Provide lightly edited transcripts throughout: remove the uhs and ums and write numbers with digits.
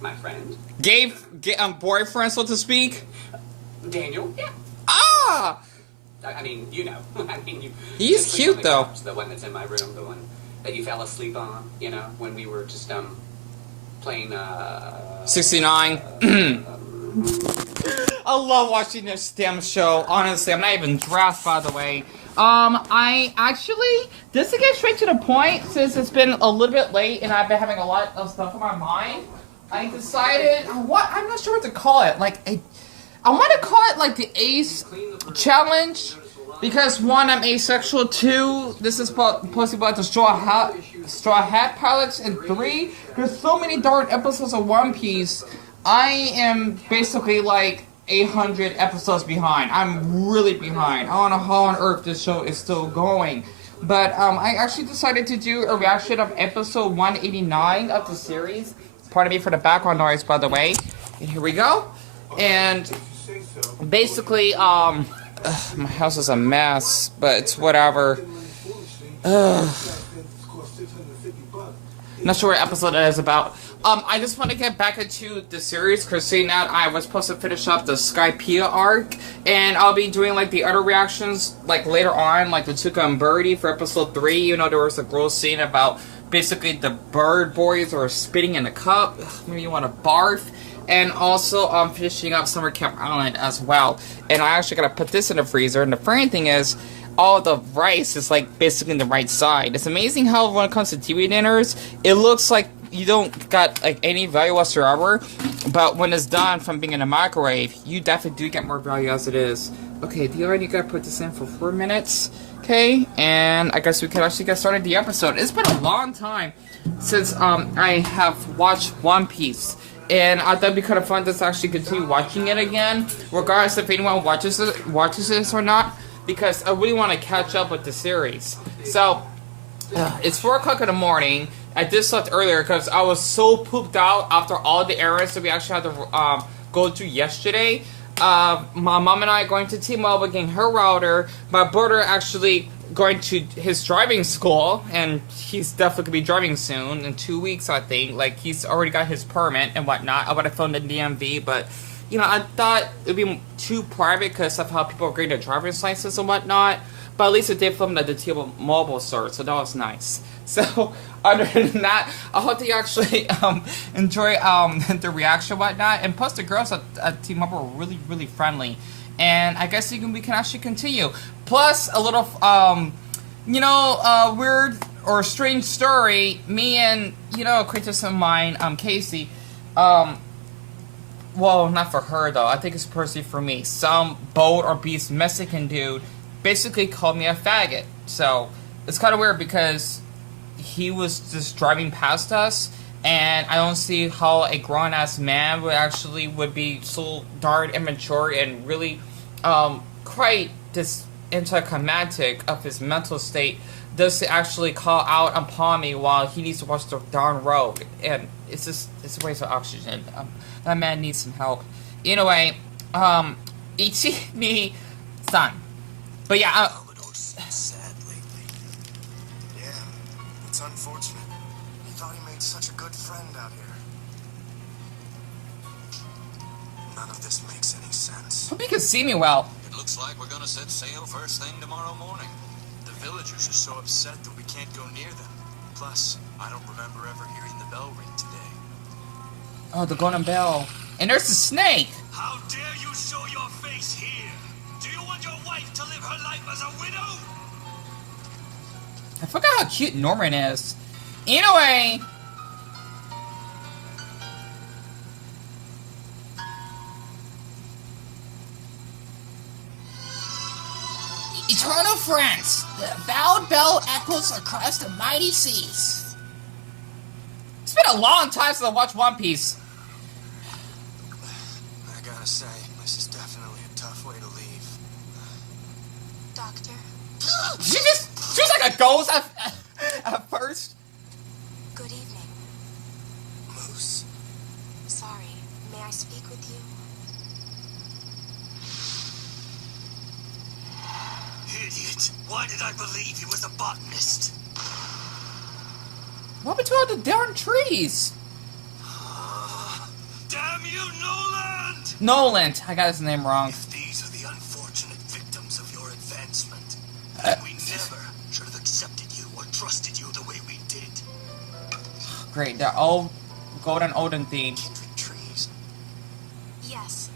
my friend. Boyfriend, so to speak? Daniel? Yeah. Ah! I mean, you know. I mean, you. He's cute, though. Couch, the one that's in my room, the one that you fell asleep on, you know, when we were just, playing, 69. I love watching this damn show. Honestly, I'm not even dressed, by the way. I actually, just to get straight to the point, since it's been a little bit late and I've been having a lot of stuff on my mind, I decided, I'm not sure what to call it. Like, I want to call it like the Ace Challenge, because one, I'm asexual, two, this is supposed to be about the Straw Hat Pilots, and three, there's so many darn episodes of One Piece. I am basically like 800 episodes behind. I'm really behind. I don't know how on earth this show is still going. But I actually decided to do a reaction of episode 189 of the series. Pardon me for the background noise, by the way. And here we go. And basically, my house is a mess, but it's whatever. Not sure what episode it is about. I just want to get back into the series, because seeing that I was supposed to finish up the Skypia arc, and I'll be doing like the other reactions like later on, like the Tuca and Birdie for episode 3. You know, there was a gross scene about basically the bird boys are spitting in a cup. Maybe you want to barf. And also, I'm finishing up Summer Camp Island as well. And I actually gotta put this in the freezer. And the funny thing is, all the rice is like basically in the right side. It's amazing how when it comes to TV dinners, it looks like you don't got like any value whatsoever. But when it's done from being in a microwave, you definitely do get more value as it is. Okay, do you already gotta put this in for 4 minutes? Okay, and I guess we can actually get started the episode. It's been a long time since I have watched One Piece. And I thought it'd be kind of fun to actually continue watching it again, regardless if anyone watches this or not, because I really want to catch up with the series. So, it's 4 o'clock in the morning. I just slept earlier because I was so pooped out after all the errands that we actually had to go to yesterday. My mom and I are going to T-Mobile getting her router. My brother actually going to his driving school, and he's definitely gonna be driving soon, in 2 weeks, I think. Like, he's already got his permit and whatnot. I would have phoned the DMV, but, you know, I thought it would be too private because of how people are getting their driver's license and whatnot. But at least it did film at the T-Mobile store, so that was nice. So, other than that, I hope that you actually enjoy the reaction and whatnot. And plus, the girls at T-Mobile are really, really friendly. And I guess we can actually continue. Plus, a little, weird or strange story. Me and, a acquaintance of mine, Casey, well, not for her, though. I think it's personally for me. Some bold or beast Mexican dude basically called me a faggot. So, it's kind of weird because he was just driving past us, and I don't see how a grown-ass man would be so darn immature and really, quite anticlimactic of his mental state does to actually call out upon me while he needs to watch the darn road. And it's a waste of oxygen. That man needs some help. Anyway, Ichi ni san. But yeah, sad lately. Yeah, it's unfortunate. He thought he made such a good friend out here. None of this makes any sense. hope you can see me well. It looks like we're gonna set sail first thing tomorrow morning. The villagers are so upset that we can't go near them. Plus, I don't remember ever hearing the bell ring today. Oh, the golden bell. And there's the snake! How dare you show your face here? Do you want your wife to live her life as a widow? I forgot how cute Norman is. Anyway... Eternal friends, the bowed bell echoes across the mighty seas. It's been a long time since I watched One Piece. I gotta say, this is definitely a tough way to leave. Doctor, She was like a ghost at first. good evening. Moose? Sorry, may I speak with you? Idiot! Why did I believe he was a botanist? What happened to all the darn trees? you, Noland! Noland. I got his name wrong. If these are the unfortunate victims of your advancement, then we never should have accepted you or trusted you the way we did. Great, they're all golden Odin themed. Kindred trees. Yes.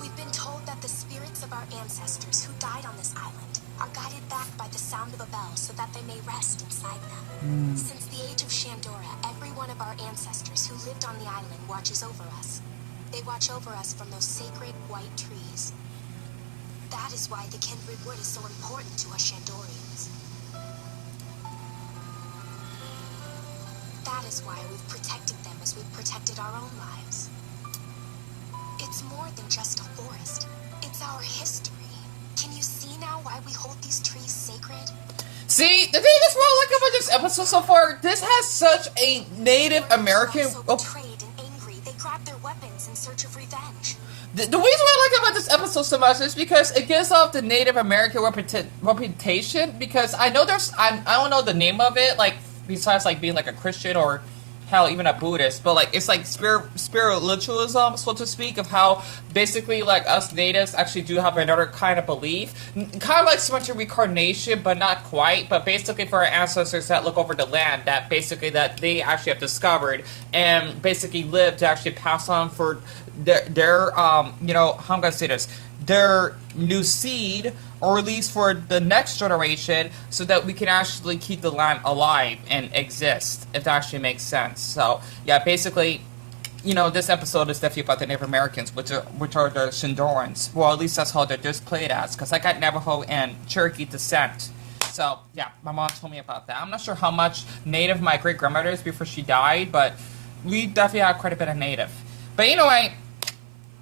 We've been told that the spirits of our ancestors who died on this island are guided back by the sound of a bell so that they may rest inside them. Since the age of Shandora, every one of our ancestors who lived on the island watches over us. They watch over us from those sacred white trees. That is why the kindred wood is so important to us Shandorians. That is why we've protected them as we've protected our own lives. It's more than just a forest. It's our history. Can you see now why we hold these trees sacred? See, the thing that's what I like about this episode so far, this has such a Native American... So betrayed and angry, they grab their weapons in search of revenge. The reason why I like about this episode so much is because it gives off the Native American reputation, because I know I don't know the name of it, like, besides, like, being, like, a Christian or, hell, even a Buddhist, but, like, it's, like, spiritualism, so to speak, of how, basically, like, us natives actually do have another kind of belief, kind of like spiritual reincarnation, but not quite, but basically for our ancestors that look over the land, that basically that they actually have discovered, and basically live to actually pass on for their you know, how I'm gonna say this, their new seed, or at least for the next generation, so that we can actually keep the land alive and exist, if that actually makes sense. So, yeah, basically, you know, this episode is definitely about the Native Americans, which are the Shandorians. Well, at least that's how they're displayed as, because I got Navajo and Cherokee descent. So, yeah, my mom told me about that. I'm not sure how much Native my great-grandmother is before she died, but we definitely have quite a bit of Native. But anyway...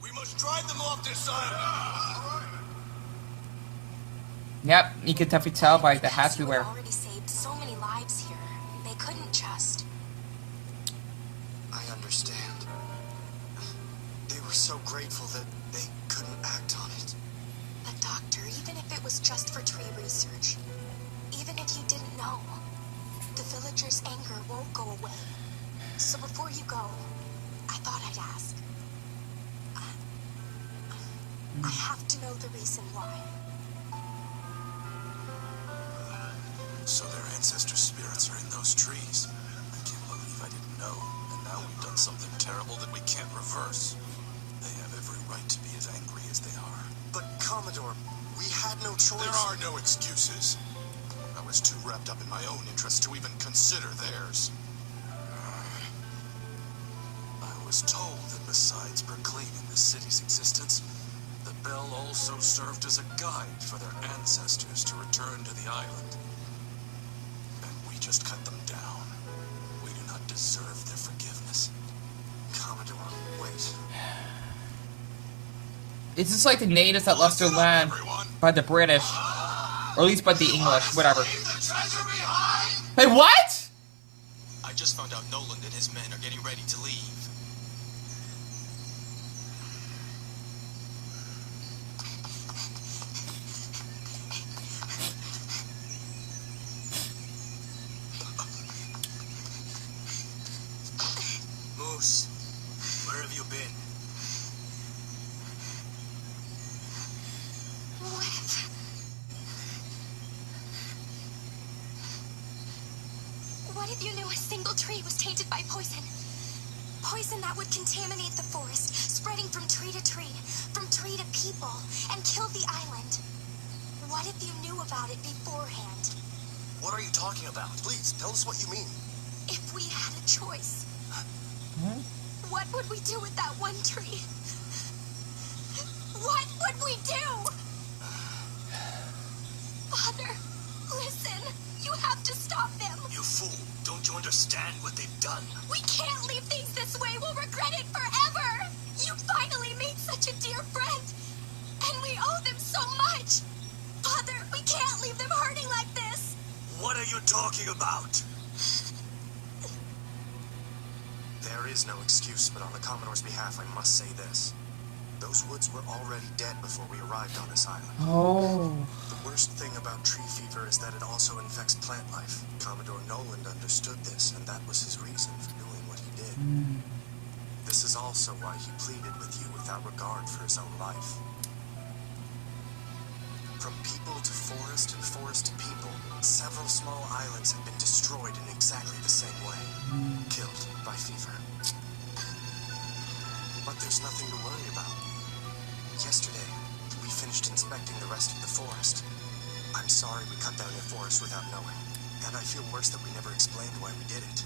We must drive them off this island. Yep, you can definitely tell by the hats we wear. You already saved so many lives here. They couldn't just. I understand. They were so grateful that they couldn't act on it. But doctor, even if it was just for tree research, even if you didn't know, the villagers' anger won't go away. So before you go, I thought I'd ask. I have to know the reason why. So their ancestor spirits are in those trees. I can't believe I didn't know. And now we've done something terrible that we can't reverse. They have every right to be as angry as they are. But Commodore, we had no choice. There are no excuses. I was too wrapped up in my own interests to even consider theirs. I was told that besides proclaiming the city's existence, the bell also served as a guide for their ancestors to return to the island. We just cut them down. We do not deserve their forgiveness. Commodore, wait. It's just like the natives that lost their land by the British. Or at least by the English, whatever. Hey, what?! I just found out Noland and his men are getting ready to leave. Moose, where have you been? What if you knew a single tree was tainted by poison? Poison that would contaminate the forest, spreading from tree to tree, from tree to people, and kill the island. What if you knew about it beforehand? What are you talking about? Please, tell us what you mean. If we had a choice, what would we do with that one tree? What would we do? Father, listen. You have to stop them. You fool. Don't you understand what they've done? We can't leave things this way. We'll regret it forever. You finally made such a dear friend. And we owe them so much. Father, we can't leave them hurting like this. What are you talking about? There is no excuse, but on the Commodore's behalf, I must say this. Those woods were already dead before we arrived on this island. Oh. The worst thing about tree fever is that it also infects plant life. Commodore Noland understood this, and that was his reason for doing what he did. This is is also why he pleaded with you without regard for his own life. From people to forest and forest to people, several small islands have been destroyed in exactly the same way. Killed by fever. But there's nothing to worry about. Yesterday, we finished inspecting the rest of the forest. I'm sorry we cut down your forest without knowing. And I feel worse that we never explained why we did it.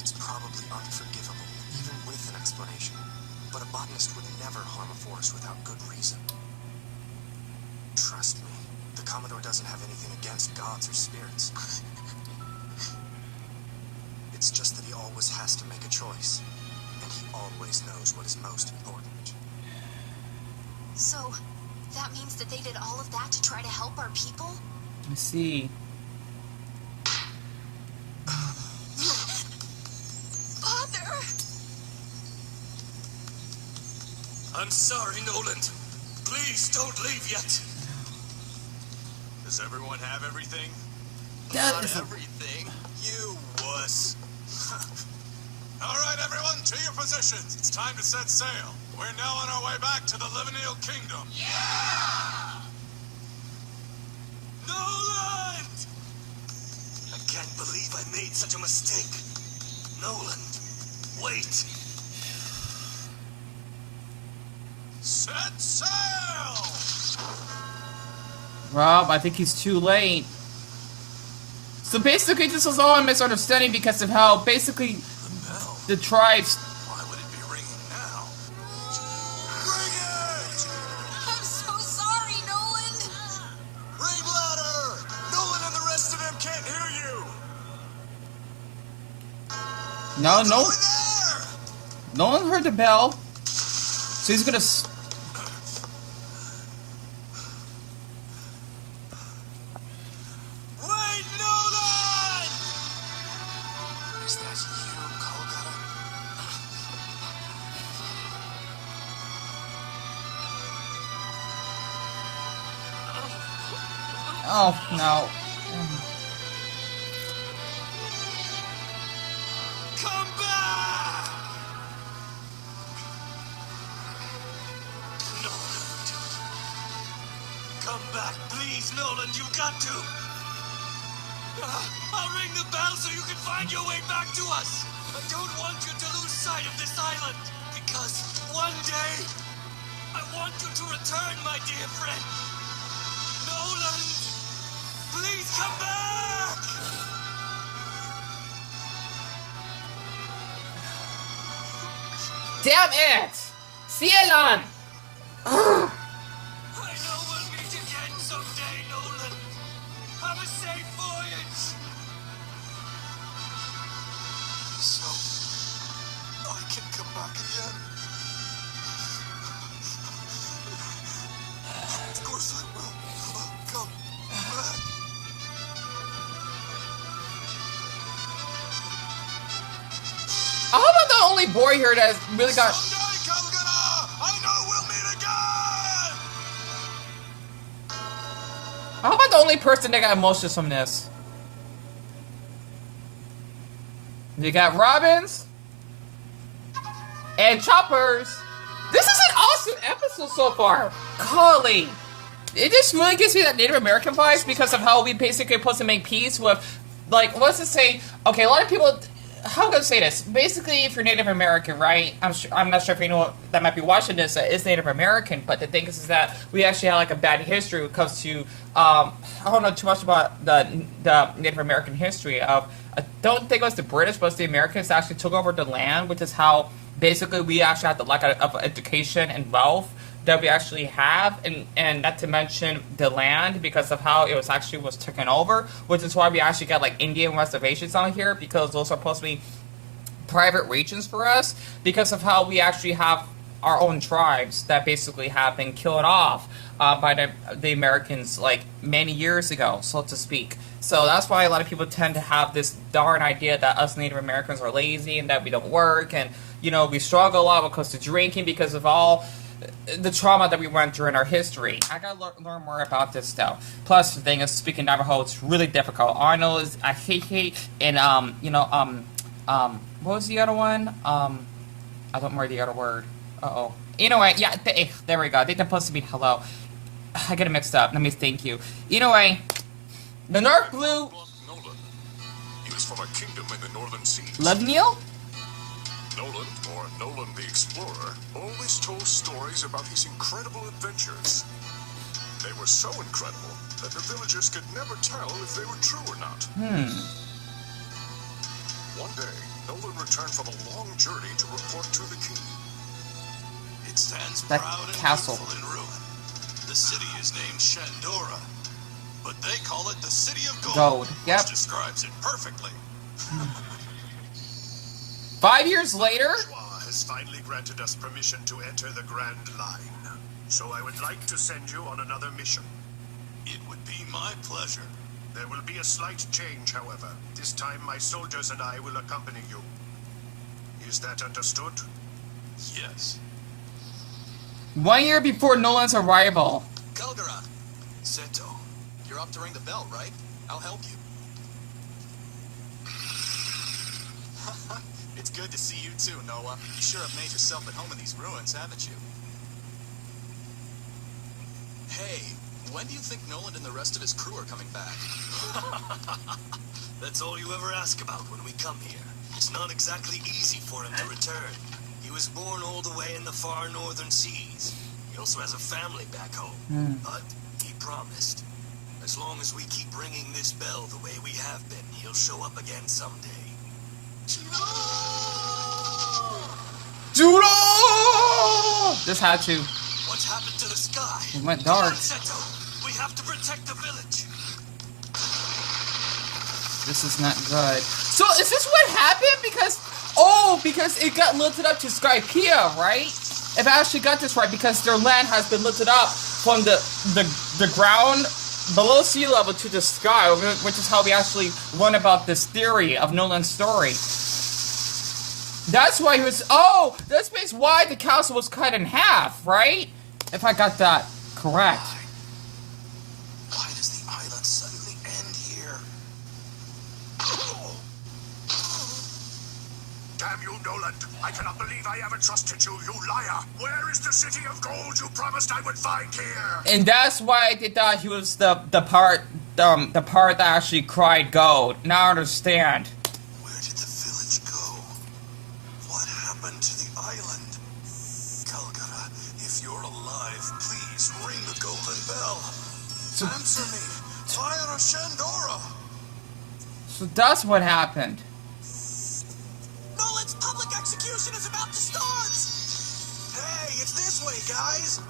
It's probably unforgivable, even with an explanation. But a botanist would never harm a forest without good reason. Trust me, the Commodore doesn't have anything against gods or spirits. It's just that he always has to make a choice. And he always knows what is most important. So, that means that they did all of that to try to help our people? I see. Father! I'm sorry, Noland. Please don't leave yet. Does everyone have everything? That Not is a- everything. You wuss. All right, everyone, to your positions. It's time to set sail. We're now on our way back to the Livinal Kingdom. Yeah! Noland! I can't believe I made such a mistake. Noland, wait. Set sail! Rob, I think he's too late. So basically, this was all a misunderstanding because of how basically The bell. the tribes. Why would it be ringing now? Ring it! I'm so sorry, Noland! Ring louder! Noland and the rest of them can't hear you! No, What's no, going there? no one heard the bell. So he's gonna. Wait, Noland! Is that you, Kalgara? Oh no. Come back! Noland. Come back, please, Noland, you've got to. I'll ring the bell so you can find your way back to us. I don't want you to lose sight of this island, because one day, I want you to return, my dear friend. Noland, please come back! Damn it! Cielan! I know we'll meet again someday, Noland. Have a safe voyage. So, I can come back again. Of course I will. I'll come back. How about the only boy here that really got. Someday, Calgara! I know we'll meet again! How about the only person that got emotions from this? You got Robins and Choppers. This is an awesome episode so far. Golly. It just really gives me that Native American vibes because of how we basically supposed to make peace with, like, what's it say? Okay, a lot of people. How can I say this? Basically, if you're Native American, right? I'm not sure if you know that might be watching this that is Native American, but the thing is that we actually have like a bad history when it comes to. I don't know too much about the Native American history of. I don't think it was the British, but it was the Americans that actually took over the land, which is how basically we actually have the lack of education and wealth that we actually have, and not to mention the land because of how it was actually was taken over, which is why we actually got like Indian reservations on here because those are supposed to be private regions for us because of how we actually have our own tribes that basically have been killed off by the Americans like many years ago, so to speak. So that's why a lot of people tend to have this darn idea that us Native Americans are lazy and that we don't work and, you know, we struggle a lot when it comes to drinking because of all the trauma that we went through in our history. I gotta learn more about this stuff. Plus, the thing is, speaking Navajo, it's really difficult. All I know is I hate and what was the other one? I don't remember the other word. Uh-oh. Anyway, yeah, there we go. They're supposed to be hello. I get it mixed up. Let me thank you. Anyway, the North Blue... Noland. He was from a kingdom in the northern seas. Levniel? Noland, or Noland the Explorer, always told stories about his incredible adventures. They were so incredible that the villagers could never tell if they were true or not. One day, Noland returned from a long journey to report to the king. It stands That proud and castle. beautiful in ruin. The city is named Shandora, but they call it the City of Gold, Yep. which describes it perfectly. 5 years later? Shua has finally granted us permission to enter the Grand Line. So I would like to send you on another mission. It would be my pleasure. There will be a slight change, however. This time my soldiers and I will accompany you. Is that understood? Yes. 1 year before Noland's arrival. Kalgara. Seto. You're up to ring the bell, right? I'll help you. It's good to see you too, Noah. You sure have made yourself at home in these ruins, haven't you? Hey, when do you think Noland and the rest of his crew are coming back? That's all you ever ask about when we come here. It's not exactly easy for him to return. He was born all the way in the far northern seas. He also has a family back home. But he promised. As long as we keep ringing this bell the way we have been, he'll show up again someday. Judo! This had to. What's happened to the sky? It went Come dark. on, Seto. We have to protect the village. This is not good. So is this what happened? Because it got lifted up to Skypea, right? If I actually got this right, because their land has been lifted up from the ground below sea level to the sky, which is how we actually learn about this theory of Noland's story. That's why he was. Oh, that's basically why the castle was cut in half, right? If I got that correct. Why does the island suddenly end here? Damn you, Noland! I cannot believe I ever trusted you, you liar! Where is the city of gold you promised I would find here? And that's why they thought he was the part that actually cried gold. Now I understand. Where did the village go? What happened to the island? Kalgara, if you're alive, please ring the golden bell. Answer me! Fire of Shandora! So that's what happened. Noland's public execution is about to start! Hey, it's this way, guys!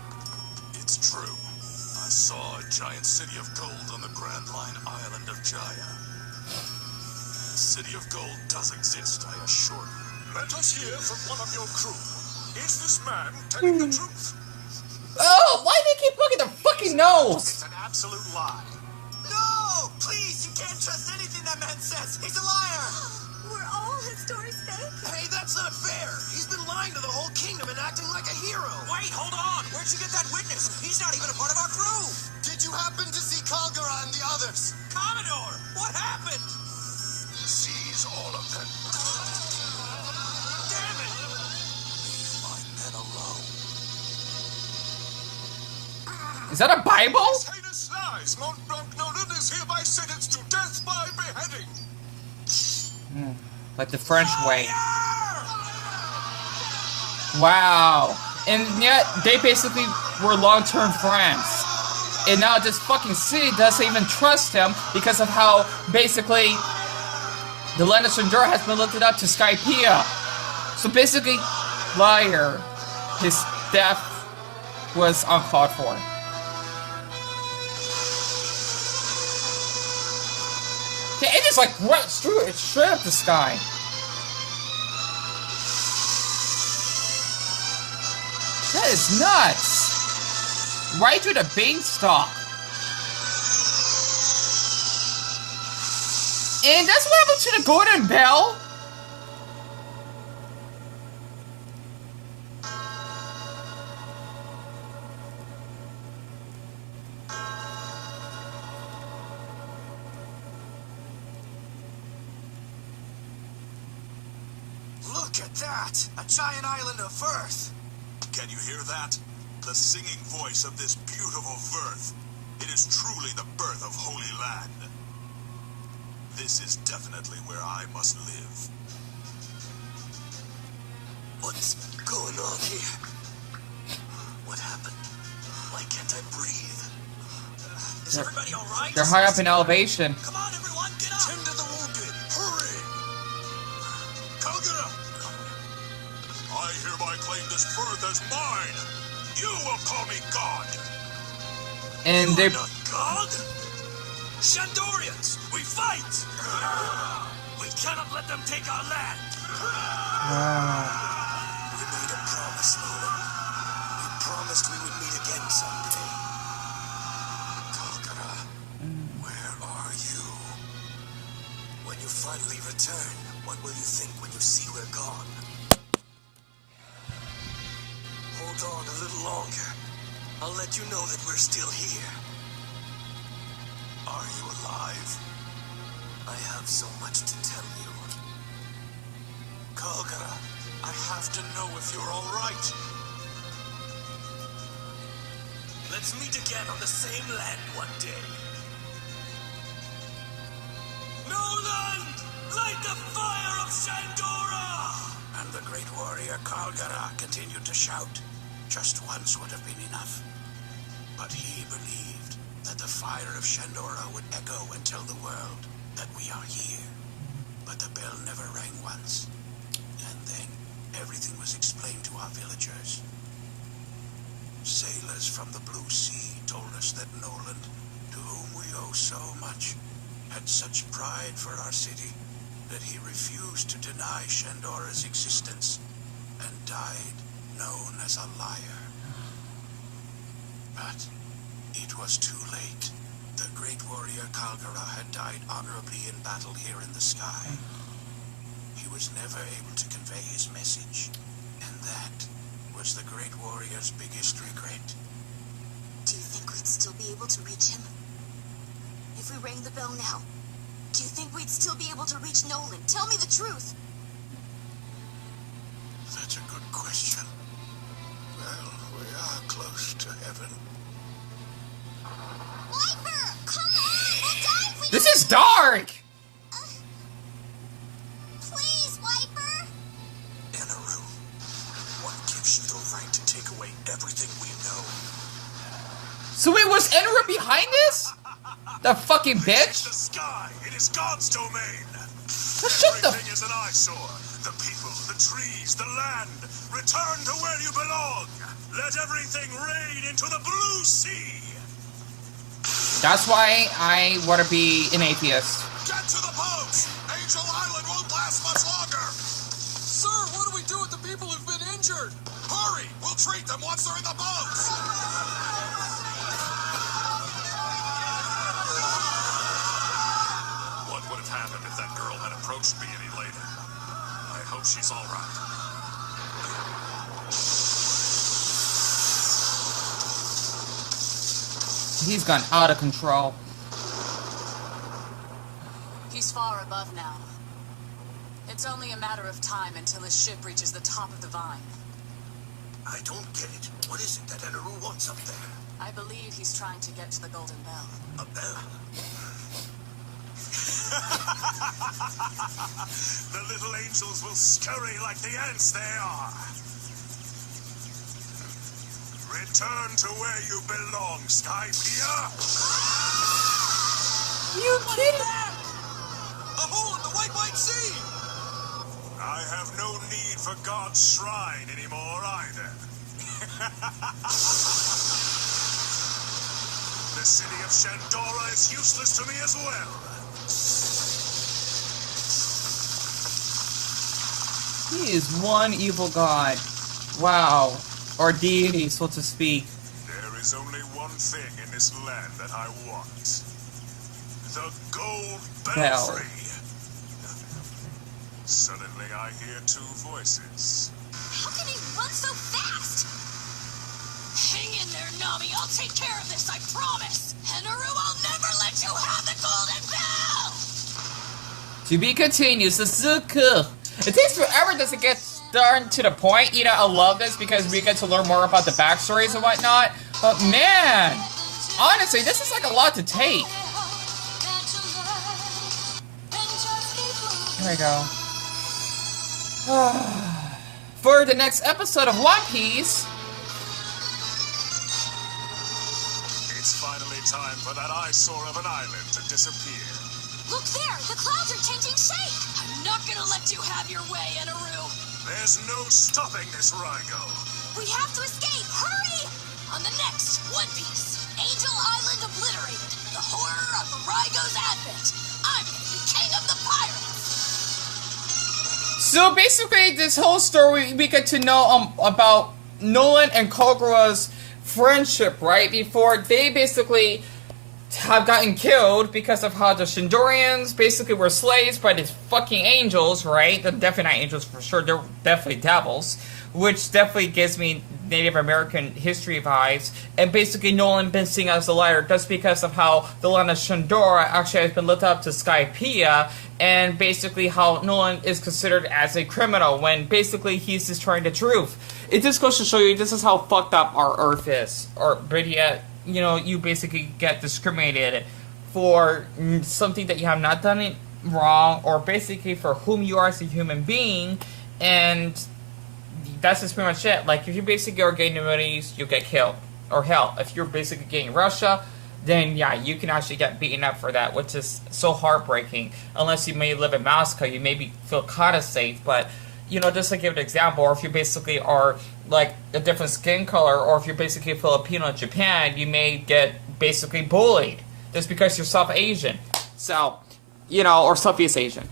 It's true. I saw a giant city of gold on the Grand Line island of Jaya. The city of gold does exist, I assure you. Let us hear from one of your crew. Is this man telling the truth? Oh, why do they keep looking at their fucking nose? It's an absolute lie. No! Please, you can't trust anything that man says! He's a liar! Were all his stories fake? Hey, that's not fair! He's been lying to the whole kingdom and acting like a hero! Wait, hold on! Where'd you get that witness? He's not even a part of our crew! Did you happen to see Calgara and the others? Commodore! What happened? Seize all of them. Damn it! Leave my men alone. Is that a Bible? These heinous lies! Mont Blanc Noland is hereby sentenced to death by beheading. Like the French way. Wow. And yet, they basically were long-term friends. And now this fucking city doesn't even trust him because of how, basically, the land of Shandora has been lifted up to Skypea. So basically, liar. His death was uncalled for. Yeah, it is like right straight up the sky. That is nuts. Right through the beanstalk. And that's what happened to the Golden Bell. Look at that! A giant island of Earth! Can you hear that? The singing voice of this beautiful Verth. It is truly the birth of Holy Land. This is definitely where I must live. What's going on here? What happened? Why can't I breathe? Is everybody alright? They're high up in elevation. Come on, everyone, get up! Tend to the wounded! Hurry! Kalgara! I hereby claim this Verth as mine! You will call me God! And You they are not God? Shandorians, we fight! We cannot let them take our land! We made a promise, Noland. We promised we would meet again someday. Kalgara, where are you? When you finally return, what will you think when you see we're gone? Hold on a little longer. I'll let you know that we're still here. Are you alive? I have so much to tell you. Kalgara, I have to know if you're all right. Let's meet again on the same land one day. Noland! Light the fire of Shandora! And the great warrior Kalgara continued to shout. Just once would have been enough. But he believed that the fire of Shandora would echo and tell the world that we are here. But the bell never rang once. And then everything was explained to our villagers. Sailors from the Blue Sea told us that Noland, to whom we owe so much, had such pride for our city that he refused to deny Shandora's existence and died known as a liar. But it was too late. The great warrior Kalgara had died honorably in battle here in the sky. He was never able to convey his message, and that was the great warrior's biggest regret. Do you think we'd still be able to reach him? If we rang the bell now, do you think we'd still be able to reach Noland? Tell me the truth. That's a good question. Well, we are close to heaven. Viper! Come on! We'll die if we this is dark. Please, Viper! Inaru, what gives you the right to take away everything we know? So wait, was Enra behind this? The fucking This is bitch? the sky. It is God's domain. Shut the Everything is an eyesore. The people, the trees, the land. Return to where you belong. Let everything rain into the blue sea. That's why I want to be an atheist. Get to the boats. Angel Island won't last much longer. Sir, what do we do with the people who've been injured? Hurry. We'll treat them once they're in the boats. What would have happened if that girl had approached me any later? I hope she's all right. He's gone out of control. He's far above now. It's only a matter of time until his ship reaches the top of the vine. I don't get it. What is it that Inaru wants up there? I believe he's trying to get to the Golden Bell. A bell? The little angels will scurry like the ants they are. Return to where you belong, Skypia. You kidding? A hole in the white sea. I have no need for God's shrine anymore either. The city of Shandora is useless to me as well. He is one evil god. Wow. Or deity, so to speak. There is only one thing in this land that I want. The gold belfry. Suddenly I hear two voices. How can he run so fast? Hang in there, Nami. I'll take care of this, I promise. Inaru, I'll never let you have the Golden Bell! To be continued, Suzuka. It takes forever just to get done to the point. You know, I love this because we get to learn more about the backstories and whatnot. But man, honestly, this is like a lot to take. There we go. For the next episode of One Piece. It's finally time for that eyesore of an island to disappear. Look there! The clouds are changing shape! I'm not gonna let you have your way, Enaru. There's no stopping this Rygo. We have to escape! Hurry! On the next One Piece, Angel Island obliterated. The horror of the Rygo's advent. I'm gonna be king of the pirates. So basically, this whole story, we get to know about Noland and Kalgara's friendship, right? Before they basically have gotten killed because of how the Shandorians basically were slaves by these fucking angels, right? They're definitely not angels for sure, they're definitely devils, which definitely gives me Native American history vibes. And basically Noland been seen as the liar just because of how the land of Shandora actually has been lifted up to Skypea, and basically how Noland is considered as a criminal when basically he's destroying the truth. It just goes to show you this is how fucked up our Earth is. Or better yet, you know, you basically get discriminated for something that you have not done it wrong, or basically for whom you are as a human being, and that's just pretty much it. Like, if you basically are gay in the Middle East, you'll get killed. Or hell, if you're basically gay in Russia, then yeah, you can actually get beaten up for that, which is so heartbreaking. Unless you may live in Moscow, you maybe feel kind of safe, but you know, just to give an example, or if you basically are like a different skin color, or if you're basically Filipino in Japan, you may get basically bullied just because you're South Asian. So, you know, or Southeast Asian.